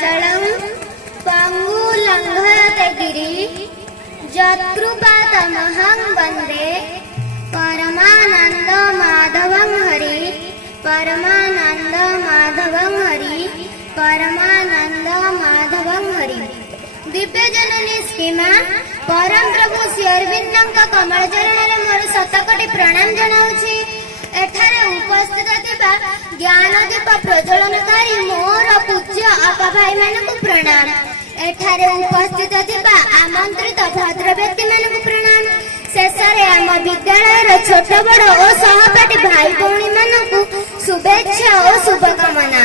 चलं पङ्गुलङ्घयते गिरि यत्कृपातमहं वन्दे परमानन्द माधवं हरि परमानन्द माधवं हरि परमानन्द माधवं हरि। दिव्य जननी सीमा परम प्रभु श्री अरविंदଙ୍କ कमल चरणରେ ମୋର ଶତକୋଟି ପ୍ରଣାମ ଜଣାଉଛି। ଏଠାରେ ଉପସ୍ଥିତ ଥିବା ଜ୍ଞାନ ଦୀପ ପ୍ରଜ୍ୱଳନକାରୀ ମୋର ପୂଜ୍ୟ ଆପା ଭାଇମାନଙ୍କୁ ପ୍ରଣାମ। ଏଠାରେ ଉପସ୍ଥିତ ଥିବା ଆମନ୍ତ୍ରିତ ଭଦ୍ର ବ୍ୟକ୍ତିମାନଙ୍କୁ ପ୍ରଣାମ। ଶେଷରେ ଆମ ବିଦ୍ୟାଳୟର ଛୋଟ ବଡ଼ ଓ ସହପାଠୀ ଭାଇ ଭଉଣୀମାନଙ୍କୁ ଶୁଭେଚ୍ଛା ଓ ଶୁଭକାମନା।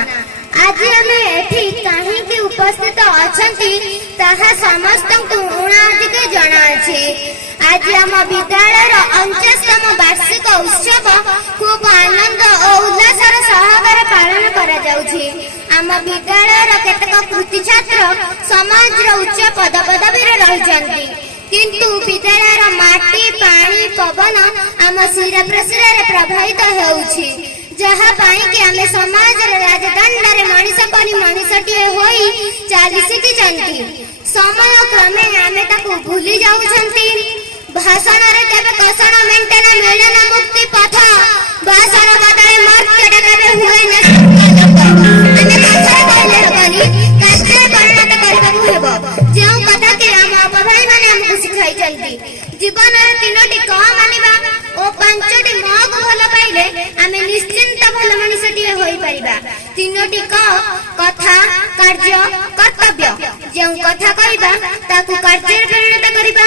ଆଜି ଆମେ ଏଠି କାହିଁକି ଉପସ୍ଥିତ ଅଛନ୍ତି ତାହା ସମସ୍ତଙ୍କୁ ଉଣାଧିକ ଜଣାଅଛି। ଆଜି ଆମ ବିଦ୍ୟାଳୟର 49ତମ ବାର୍ଷିକ ଉତ୍ସବ ଖୁବ୍ ଆନନ୍ଦ ଓ ଉଲ୍ଲାସର ସହକାରେ ପାଳନ କରାଯାଉଛି। ଆମ ବିଦ୍ୟାଳୟର କେତେକ କୃତି ଛାତ୍ର ସମାଜର ଉଚ୍ଚ ପଦପଦବୀରେ ରହିଛନ୍ତି, କିନ୍ତୁ ବିଦ୍ୟାଳୟର ମାଟି ପାଣି ପବନ ଆମ ଶିର ପ୍ରଶିରାରେ ପ୍ରବାହିତ ହେଉଛି, ଯାହା ପାଇଁକି ଆମେ ସମାଜର ରାଜଦଣ୍ଡରେ ମଣିଷ ପରି ମଣିଷଟିଏ ହୋଇ ଚାଲି ଶିଖିଛନ୍ତି। ସମୟ କ୍ରମେ ଆମେ ତାକୁ ଭୁଲି ଯାଉଛନ୍ତି। ଭାଷଣରେ କେବେ କଷଣ ମେଣ୍ଟନ ମିଳନ ମୁକ୍ତି ପଥ ଭାଷଣ ବଦଳେ ମର୍ତ୍ତ୍ୟଟା କେବେ ହୁଏ ନା। ଆମେ କଥାରେ କହିଲେ ହେବନି, କାର୍ଯ୍ୟରେ ପରିଣତ କରିବାକୁ ହେବ। ଯେଉଁ କଥା କି ଆମ ଅପଭାଇମାନେ ଆମକୁ ଶିଖାଇଛନ୍ତି, ଜୀବନରେ 3ଟି କ ମାନିବା ଓ 5ଟି ମକୁ ଭଲ ପାଇଲେ ଆମେ ନିଶ୍ଚିନ୍ତ ଭଲ ମଣିଷଟିଏ ହୋଇପାରିବା। 3ଟି କ କଥା କାର୍ଯ୍ୟ କର୍ତ୍ତବ୍ୟ। ଯେଉଁ କଥା କହିବା ତାକୁ କାର୍ଯ୍ୟରେ ପରିଣତ କରିବା,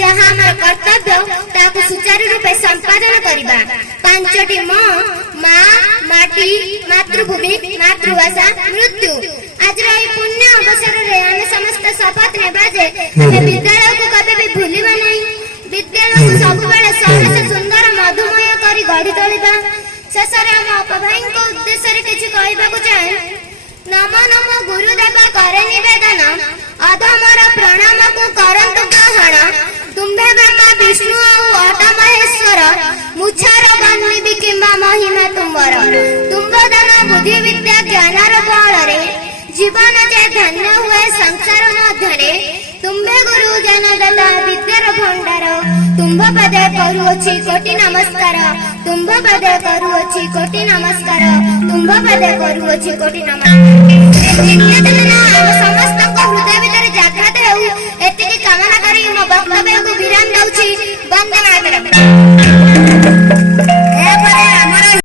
ଯାହା ଆମର କର୍ତ୍ତବ୍ୟ ତାକୁ ସୁଚାରୁ ରୂପେ ସମ୍ପାଦନ କରିବା। 5ଟି ମ ମା ମାଟି ମାତୃଭୂମି ମାତୃଭାଷା ମୃତ୍ୟୁ। ଆଜିର ଏହି ପୁଣ୍ୟ ଅବସରରେ ଆମେ ସମସ୍ତେ ଶପଥ ନେବା ଯେ ଆମେ ବିଦ୍ୟାଳୟକୁ କେବେ ବି ଭୁଲିବା ନାହିଁ। ବିଦ୍ୟାଳୟକୁ ସବୁବେଳେ ସରସ ସୁନ୍ଦର ମଧୁମୟ କରି ଗଢି ତୋଳିବା। ଶେଷରେ ଆମ ଅପଭାଇଙ୍କ ଉଦ୍ଦେଶ୍ୟରେ କିଛି କହିବାକୁ ଚାହେଁ। ନମ ନମ ଗୁରୁଦେବ କରେ ନିବେଦନ, ଅଧମର ପ୍ରଣାମକୁ କରନ୍ତୁ ଗ୍ରହଣ। ତୁମ୍ଭେ ବ୍ରହ୍ମା ବିଷ୍ଣୁ ଆଉ ଅଟ ମହେଶ୍ୱର, ମୁଛାର ବନ୍ଦିବି କିମ୍ବା ମହିମା ତୁମ୍ଭର। ତୁମ୍ଭ ଦାନ ବୁଦ୍ଧି ବିଦ୍ୟା ଜ୍ଞାନର ବଳରେ ଜୀବନ ଯେ ଧନ୍ୟ ହୁଏ ସଂସାର ମଧ୍ୟରେ। ତୁମ୍ଭେ ଗୁରୁ ଜନଦାତା ବିଦ୍ୟାର ଭଣ୍ଡାର, ତୁମ୍ଭ ପଦେ କରୁଅଛି କୋଟି ନମସ୍କାର। ତୁମ୍ଭ ପଦେ କରୁଅଛି କୋଟି ନମସ୍କାର। ତୁମ୍ଭ ପଦେ କରୁଅଛି କୋଟି ନମସ୍କାର।